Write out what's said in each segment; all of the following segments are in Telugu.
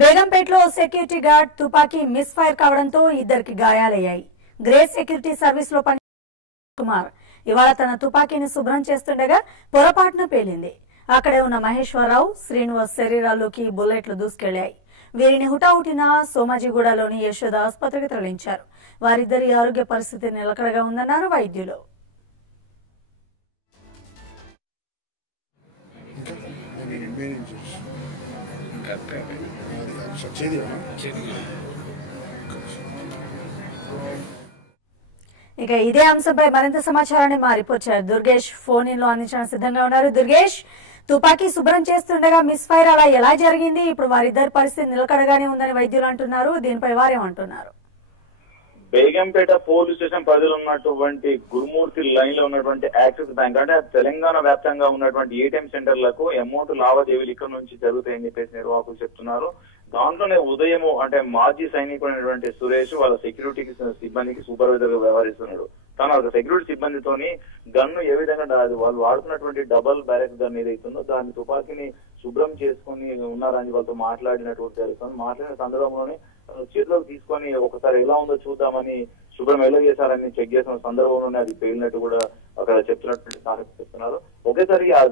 బేగంపేటలో సెక్యూరిటీ గార్డ్ తుపాకీ మిస్ ఫైర్ కావడంతో ఇద్దరికి గాయాలయ్యాయి. గ్రేస్ సెక్యూరిటీ సర్వీస్ లో పనిచేస్తున్న కుమార్ ఇవాళ తన తుపాకీని శుభ్రం చేస్తుండగా పొరపాటున పేలింది. అక్కడే ఉన్న మహేశ్వరరావు, శ్రీనివాస్ శరీరాల్లోకి బుల్లెట్లు దూసుకెళ్లాయి. వీరిని హుటాహుటిన సోమాజిగూడలోని యశోద ఆసుపత్రికి తరలించారు. వారిద్దరి ఆరోగ్య పరిస్థితి నిలకడగా ఉందన్నారు వైద్యులు. ఇక ఇదే అంశంపై మరింత సమాచారాన్ని మా రిపోర్టర్ దుర్గేష్ ఫోన్ ఇన్ లో అందించడానికి సిద్ధంగా ఉన్నారు. దుర్గేష్, తుపాకీ శుభ్రం చేస్తుండగా మిస్ ఫైర్ అలా ఎలా జరిగింది? ఇప్పుడు వారిద్దరి పరిస్థితి నిలకడగానే ఉందని వైద్యులు అంటున్నారు. దీనిపై వారేమంటున్నారు? బేగంపేట పోలీస్ స్టేషన్ పరిధిలో ఉన్నటువంటి గురుమూర్తి లైన్ లో ఉన్నటువంటి యాక్సిస్ బ్యాంక్ అంటే తెలంగాణ వ్యాప్తంగా ఉన్నటువంటి ఏటీఎం సెంటర్లకు అమౌంట్ లావాదేవీలు ఇక్కడ నుంచి జరుగుతాయని చెప్పేసి నిర్వాహకులు చెప్తున్నారు. దాంట్లోనే ఉదయం అంటే మాజీ సైనికుడైనటువంటి సురేష్ వాళ్ళ సెక్యూరిటీ సిబ్బందికి సూపర్వైజర్ గా వ్యవహరిస్తున్నాడు. తన సెక్యూరిటీ సిబ్బందితోని గన్ను ఏ విధంగా వాళ్ళు వాడుతున్నటువంటి డబల్ బ్యారెక్ గన్ ఏదైతుందో దాని తుపాకీని శుభ్రం చేసుకుని ఉన్నారని వాళ్ళతో మాట్లాడినటువంటి జరుగుతుంది. మాట్లాడిన సందర్భంలోనే చేతిలోకి తీసుకొని ఒకసారి ఎలా ఉందో చూద్దామని శుభ్రం ఎలా చేశారని చెక్ చేసిన సందర్భంలోనే అది పేలినట్టు కూడా అక్కడ చెప్తున్నటువంటి సాక్షి చెప్తున్నారు. ఒకేసారి ఆ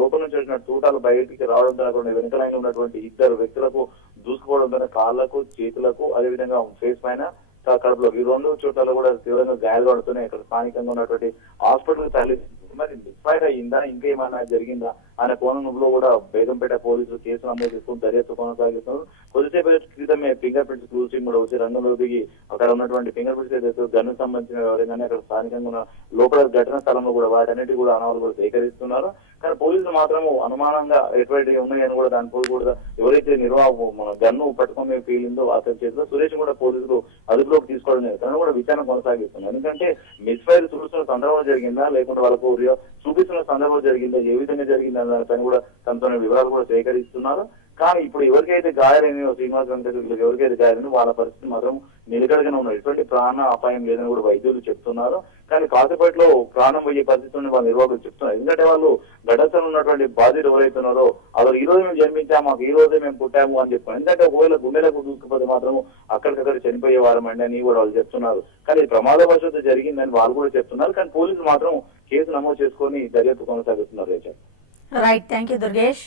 లోపల నుంచి వచ్చిన తూటాలు బయటికి రావడంతో వెనుక లైన్ ఉన్నటువంటి ఇద్దరు వ్యక్తులకు దూసుకుపోవడంతో కాళ్లకు, చేతులకు, అదేవిధంగా ఫేస్ పైన, కడుపులో ఈ రెండు చోట్ల కూడా తీవ్రంగా గాయాలు పడుతున్నాయి. ఇక్కడ స్థానికంగా ఉన్నటువంటి హాస్పిటల్ తరలి మరి మిస్ఫైర్ అయ్యిందా, ఇంకేమైనా జరిగిందా అనే కోణంలో కూడా బేగంపేట పోలీసులు కేసు నమోదు చేసుకుని దర్యాప్తు కొనసాగిస్తున్నారు. కొద్దిసేపు క్రితమే ఫింగర్ ప్రింట్స్ క్రూసింగ్ కూడా వచ్చి రంగంలో దిగి అక్కడ ఉన్నటువంటి ఫింగర్ ప్రింట్స్ ఏదైతే గన్ను సంబంధించిన వివరంగానే అక్కడ స్థానికంగా ఉన్న లోపల ఘటన స్థలంలో కూడా వాటన్నిటి కూడా అనాలు కూడా సేకరిస్తున్నారు. కానీ పోలీసులు మాత్రము అనుమానంగా ఎటువంటి ఉన్నాయని కూడా దానిపై కూడా ఎవరైతే నిర్వాహకు గన్ను పట్టుకొని పేలిందో అతని చేతిలో సురేష్ కూడా పోలీసులు అదుపులోకి తీసుకోవడం లేదు. తను కూడా విచారణ కొనసాగిస్తున్నారు. ఎందుకంటే మిస్ఫైర్ చూస్తున్న సందర్భంలో జరిగిందా లేకుంటే వాళ్ళకు చూపిస్తున్న సందర్భంలో జరిగిందా, ఏ విధంగా జరిగిందా దానిపైన కూడా తనతో వివరాలు కూడా సేకరిస్తున్నారు. కానీ ఇప్పుడు ఎవరికైతే గాయాలైన శ్రీనివాస్ వెంకటేశ్వరులకు ఎవరికైతే గాయాలని వాళ్ళ పరిస్థితి మాత్రం నిలకడగానే ఉన్నారు. ఎటువంటి ప్రాణ అపాయం లేదని కూడా వైద్యులు చెప్తున్నారు. కానీ కాసేపట్లో ప్రాణం పోయే పరిస్థితులను వాళ్ళ నిర్వాహకులు చెప్తున్నారు. ఎందుకంటే వాళ్ళు ఘటనలో ఉన్నటువంటి బాధితులు ఎవరైతున్నారో వాళ్ళు ఈ రోజు మేము జన్మించాము, మాకు ఈ రోజే మేము పుట్టాము అని చెప్పారు. ఎందుకంటే ఒకవేళ గుండెలకు దూసుకుపోతే మాత్రం అక్కడికక్కడ చనిపోయే వారమండి అని కూడా వాళ్ళు చెప్తున్నారు. కానీ ప్రమాదవశాత్తు జరిగిందని వాళ్ళు కూడా చెప్తున్నారు. కానీ పోలీసులు మాత్రం కేసు నమోదు చేసుకొని దర్యాప్తు కొనసాగిస్తున్నారు. Right, thank you Durgesh.